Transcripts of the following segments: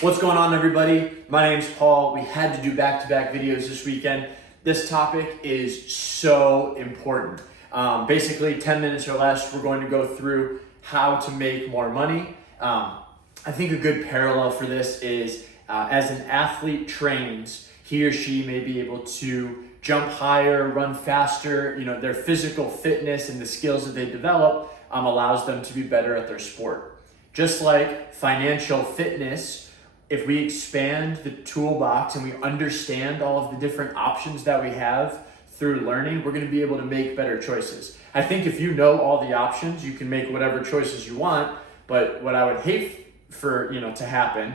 What's going on, everybody? My name's Paul. We had to do back-to-back videos this weekend. This topic is so important. Basically, 10 minutes or less, we're going to go through how to make more money. I think a good parallel for this is as an athlete trains, he or she may be able to jump higher, run faster. You know, their physical fitness and the skills that they develop allows them to be better at their sport. Just like financial fitness, if we expand the toolbox and we understand all of the different options that we have through learning, we're going to be able to make better choices. I think if you know all the options, you can make whatever choices you want. But what I would hate for to happen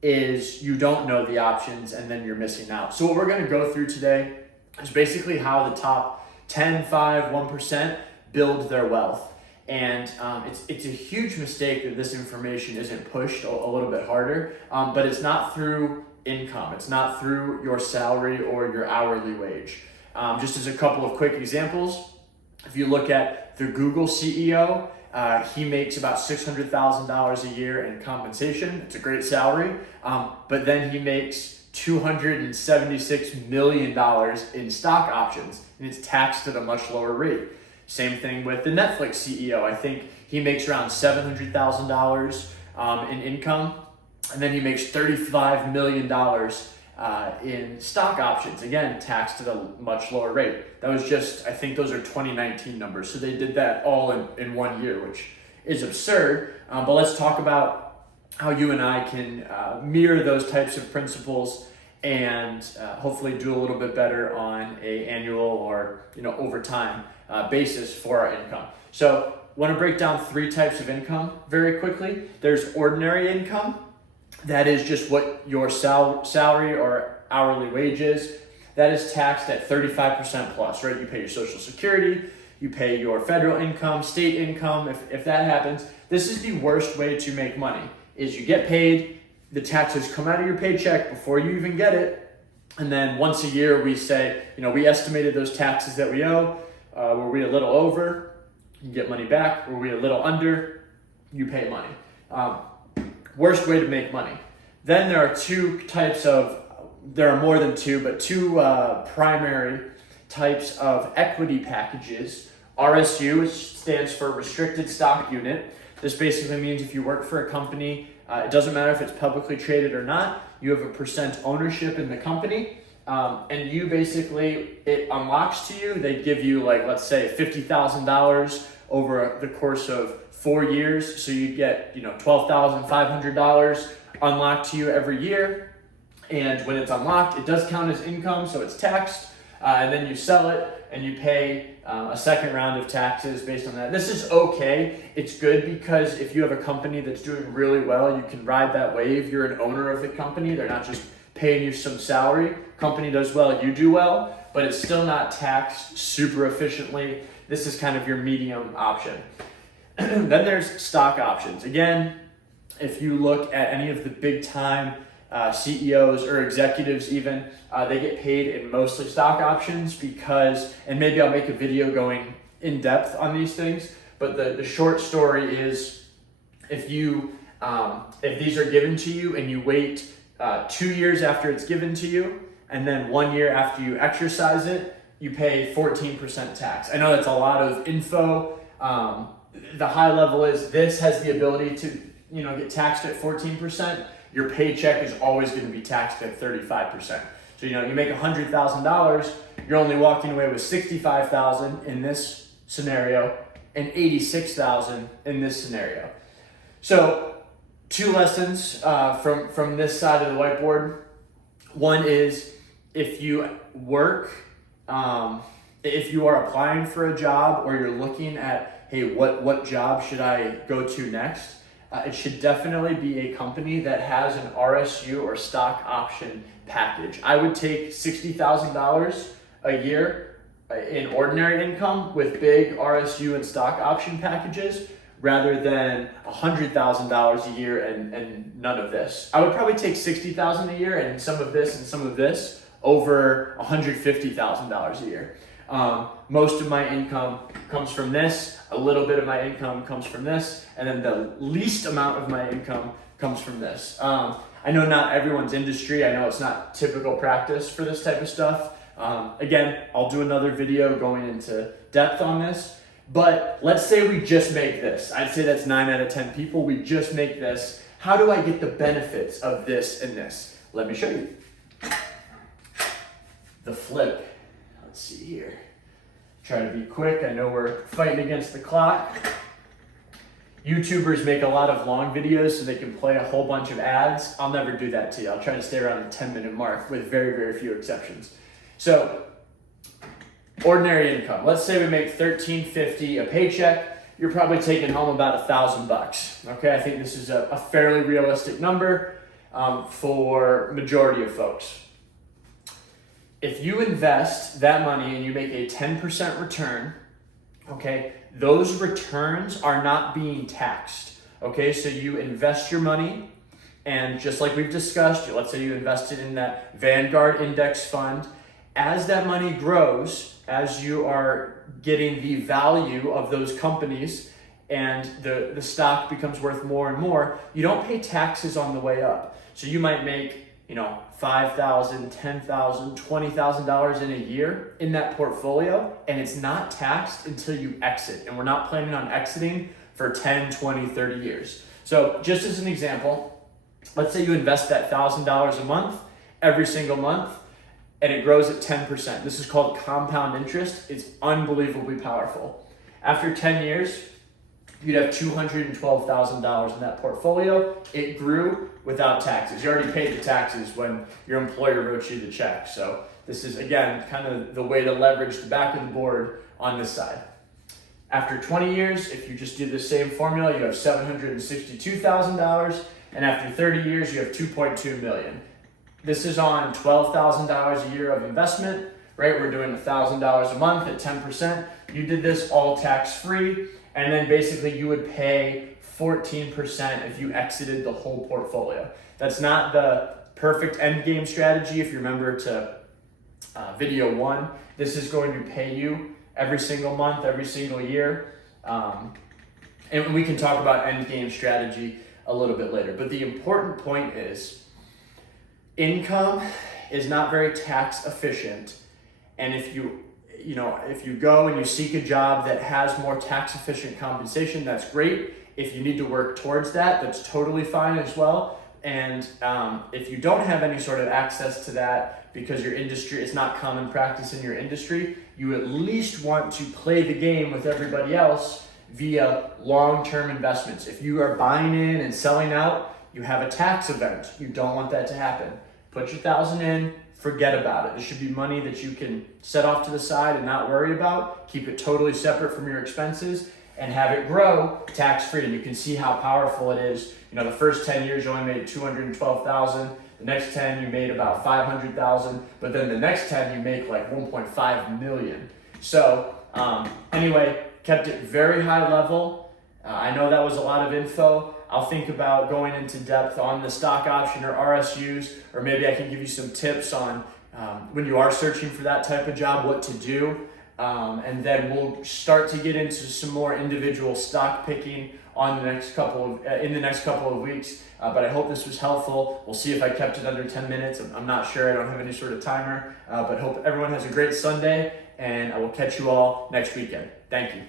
is you don't know the options and then you're missing out. So what we're going to go through today is basically how the top 10, 5, 1% build their wealth. And it's a huge mistake that this information isn't pushed a little bit harder, but it's not through income. It's not through your salary or your hourly wage. Just as a couple of quick examples, if you look at the Google CEO, he makes about $600,000 a year in compensation. It's a great salary, but then he makes $276 million in stock options, and it's taxed at a much lower rate. Same thing with the Netflix CEO. I think he makes around $700,000 in income, and then he makes $35 million in stock options. Again, taxed at a much lower rate. That was just, I think those are 2019 numbers. So they did that all in 1 year, which is absurd. But let's talk about how you and I can mirror those types of principles and hopefully do a little bit better on a annual or over time basis for our income. So I want to break down 3 types of income very quickly. There's ordinary income. That is just what your salary or hourly wage is. That is taxed at 35% plus, right? You pay your Social Security, you pay your federal income, state income. If that happens, this is the worst way to make money, is you get paid, the taxes come out of your paycheck before you even get it. And then once a year we say, we estimated those taxes that we owe. Were we a little over? You get money back. Were we a little under? You pay money. Worst way to make money. Then there are there are more than two, but two primary types of equity packages. RSU, which stands for Restricted Stock Unit. This basically means if you work for a company, it doesn't matter if it's publicly traded or not, you have a % ownership in the company. And you basically, it unlocks to you. They give you, like, let's say $50,000 over the course of 4 years. So you get, $12,500 unlocked to you every year. And when it's unlocked, it does count as income, so it's taxed. And then you sell it and you pay a second round of taxes based on that. This is okay. It's good because if you have a company that's doing really well, you can ride that wave. You're an owner of the company. They're not just paying you some salary. Company does well, you do well, but it's still not taxed super efficiently. This is kind of your medium option. Then there's stock options. Again, if you look at any of the big time CEOs or executives even, they get paid in mostly stock options because, and maybe I'll make a video going in depth on these things, but the short story is if these are given to you and you wait 2 years after it's given to you, and then 1 year after you exercise it, you pay 14% tax. I know that's a lot of info. The high level is this has the ability to get taxed at 14%. Your paycheck is always going to be taxed at 35%. So you make $100,000, you're only walking away with $65,000 in this scenario and $86,000 in this scenario. So 2 lessons from this side of the whiteboard. One is if you work, if you are applying for a job or you're looking at, hey, what job should I go to next? It should definitely be a company that has an RSU or stock option package. I would take $60,000 a year in ordinary income with big RSU and stock option packages rather than $100,000 a year and none of this. I would probably take $60,000 a year and some of this and some of this over $150,000 a year. Most of my income comes from this, a little bit of my income comes from this, and then the least amount of my income comes from this. I know not everyone's industry. I know it's not typical practice for this type of stuff. Again, I'll do another video going into depth on this, but let's say we just make this. I'd say that's 9 out of 10 people. We just make this. How do I get the benefits of this and this? Let me show you. The flip. Let's see here. Try to be quick. I know we're fighting against the clock. YouTubers make a lot of long videos so they can play a whole bunch of ads. I'll never do that to you. I'll try to stay around the 10-minute mark with very, very few exceptions. So, ordinary income. Let's say we make $1,350 a paycheck. You're probably taking home about $1,000. Okay, I think this is a fairly realistic number for majority of folks. If you invest that money and you make a 10% return, okay, those returns are not being taxed. Okay, so you invest your money, and just like we've discussed, let's say you invested in that Vanguard index fund. As that money grows, as you are getting the value of those companies and the stock becomes worth more and more, you don't pay taxes on the way up. So you might make, $5,000, $10,000, $20,000 in a year in that portfolio, and it's not taxed until you exit. And we're not planning on exiting for 10, 20, 30 years. So just as an example, let's say you invest that $1,000 a month, every single month, and it grows at 10%. This is called compound interest. It's unbelievably powerful. After 10 years, you'd have $212,000 in that portfolio. It grew without taxes. You already paid the taxes when your employer wrote you the check. So this is, again, kind of the way to leverage the back of the board on this side. After 20 years, if you just do the same formula, you have $762,000. And after 30 years, you have $2.2 million. This is on $12,000 a year of investment, right? We're doing $1,000 a month at 10%. You did this all tax-free. And then basically you would pay 14% if you exited the whole portfolio. That's not the perfect end game strategy. If you remember to video 1, this is going to pay you every single month, every single year. And we can talk about end game strategy a little bit later. But the important point is income is not very tax efficient. And if you go and you seek a job that has more tax efficient compensation, that's great. If you need to work towards that, that's totally fine as well. And if you don't have any sort of access to that because your industry, it's not common practice in your industry, you at least want to play the game with everybody else via long-term investments. If you are buying in and selling out, you have a tax event. You don't want that to happen. Put your $1,000 in, forget about it. This should be money that you can set off to the side and not worry about. Keep it totally separate from your expenses and have it grow tax-free. And you can see how powerful it is. The first 10 years you only made $212,000. The next 10 you made about $500,000. But then the next 10 you make like $1.5 million. So anyway, kept it very high level. I know that was a lot of info. I'll think about going into depth on the stock option or RSUs, or maybe I can give you some tips on when you are searching for that type of job, what to do. And then we'll start to get into some more individual stock picking on in the next couple of weeks. But I hope this was helpful. We'll see if I kept it under 10 minutes. I'm not sure. I don't have any sort of timer. But hope everyone has a great Sunday, and I will catch you all next weekend. Thank you.